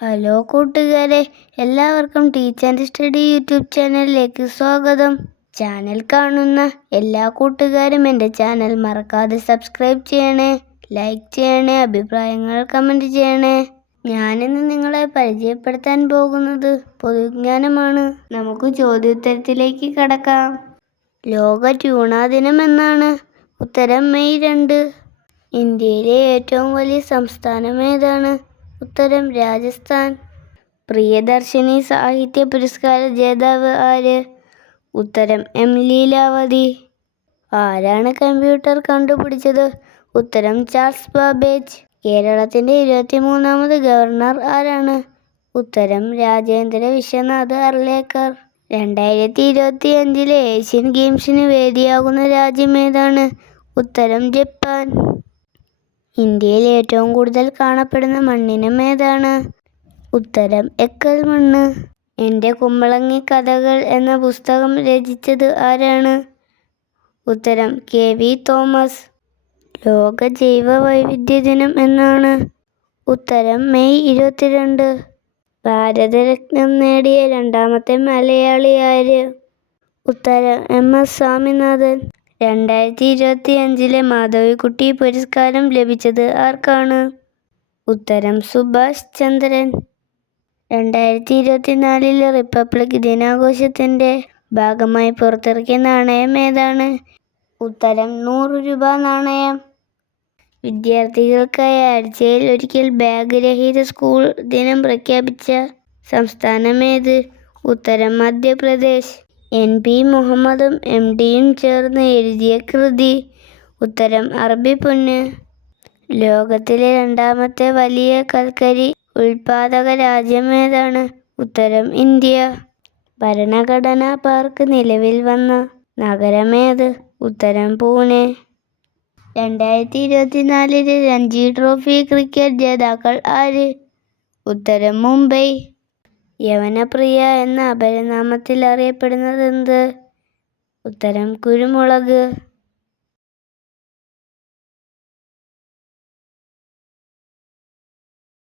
Hello കൂട്ടുകാരെ, എല്ലാവർക്കും teach and study YouTube ചാനലിലേക്ക് സ്വാഗതം. ചാനൽ കാണുന്ന എല്ലാ കൂട്ടുകാരും എൻ്റെ ചാനൽ മറക്കാതെ സബ്സ്ക്രൈബ് ചെയ്യണേ, ലൈക്ക് ചെയ്യണേ, അഭിപ്രായങ്ങൾ കമൻറ്റ് ചെയ്യണേ. ഞാനിന്ന് നിങ്ങളെ പരിചയപ്പെടുത്താൻ പോകുന്നത് പൊതുവിജ്ഞാനമാണ്. നമുക്ക് ചോദ്യോത്തരത്തിലേക്ക് കടക്കാം. ലോക ട്യൂണാ ദിനം എന്നാണ്? ഉത്തരം മെയ് 2. ഇന്ത്യയിലെ ഏറ്റവും വലിയ സംസ്ഥാനം ഏതാണ്? ഉത്തരം രാജസ്ഥാൻ. പ്രിയദർശിനി സാഹിത്യ പുരസ്കാര ജേതാവ് ആര്? ഉത്തരം എം ലീലാവതി. ആരാണ് കമ്പ്യൂട്ടർ കണ്ടുപിടിച്ചത്? ഉത്തരം ചാൾസ് ബാബേജ്. കേരളത്തിൻ്റെ 23ാമത് ഗവർണർ ആരാണ്? ഉത്തരം രാജേന്ദ്ര വിശ്വനാഥ് അർലേക്കർ. 2025 ഏഷ്യൻ ഗെയിംസിന് വേദിയാകുന്ന രാജ്യം ഏതാണ്? ഉത്തരം ജപ്പാൻ. ഇന്ത്യയിൽ ഏറ്റവും കൂടുതൽ കാണപ്പെടുന്ന മണ്ണിനം ഏതാണ്? ഉത്തരം എക്കൽ മണ്ണ്. എൻ്റെ കുമ്പളങ്ങി കഥകൾ എന്ന പുസ്തകം രചിച്ചത് ആരാണ്? ഉത്തരം KV തോമസ്. ലോക ജൈവ വൈവിധ്യ ദിനം എന്നാണ്? ഉത്തരം മെയ് 22. ഭാരതരത്നം നേടിയ രണ്ടാമത്തെ മലയാളി ആര്? ഉത്തരം MS സ്വാമിനാഥൻ. 2025 മാധവിക്കുട്ടി പുരസ്കാരം ലഭിച്ചത് ആർക്കാണ്? ഉത്തരം സുഭാഷ് ചന്ദ്രൻ. 2024 റിപ്പബ്ലിക് ദിനാഘോഷത്തിൻ്റെ ഭാഗമായി പുറത്തിറക്കിയ നാണയം ഏതാണ്? ഉത്തരം 100 രൂപ നാണയം. വിദ്യാർത്ഥികൾക്കായി ആഴ്ചയിൽ ഒരിക്കൽ ബാഗ് രഹിത സ്കൂൾ ദിനം പ്രഖ്യാപിച്ച സംസ്ഥാനം ഏത്? ഉത്തരം മധ്യപ്രദേശ്. NP മുഹമ്മദും MDയും ചേർന്ന് എഴുതിയ കൃതി? ഉത്തരം അറബിപ്പൊന്ന്. ലോകത്തിലെ രണ്ടാമത്തെ വലിയ കൽക്കരി ഉൽപാദക രാജ്യം ഏതാണ്? ഉത്തരം ഇന്ത്യ. ഭരണഘടനാ പാർക്ക് നിലവിൽ വന്ന നഗരമേത്? ഉത്തരം പൂനെ. 2024 രഞ്ജി ട്രോഫി ക്രിക്കറ്റ് ജേതാക്കൾ ആര്? ഉത്തരം മുംബൈ. യവനപ്രിയ എന്ന അപരനാമത്തിൽ അറിയപ്പെടുന്നതെന്ത്? ഉത്തരം കുരുമുളക്.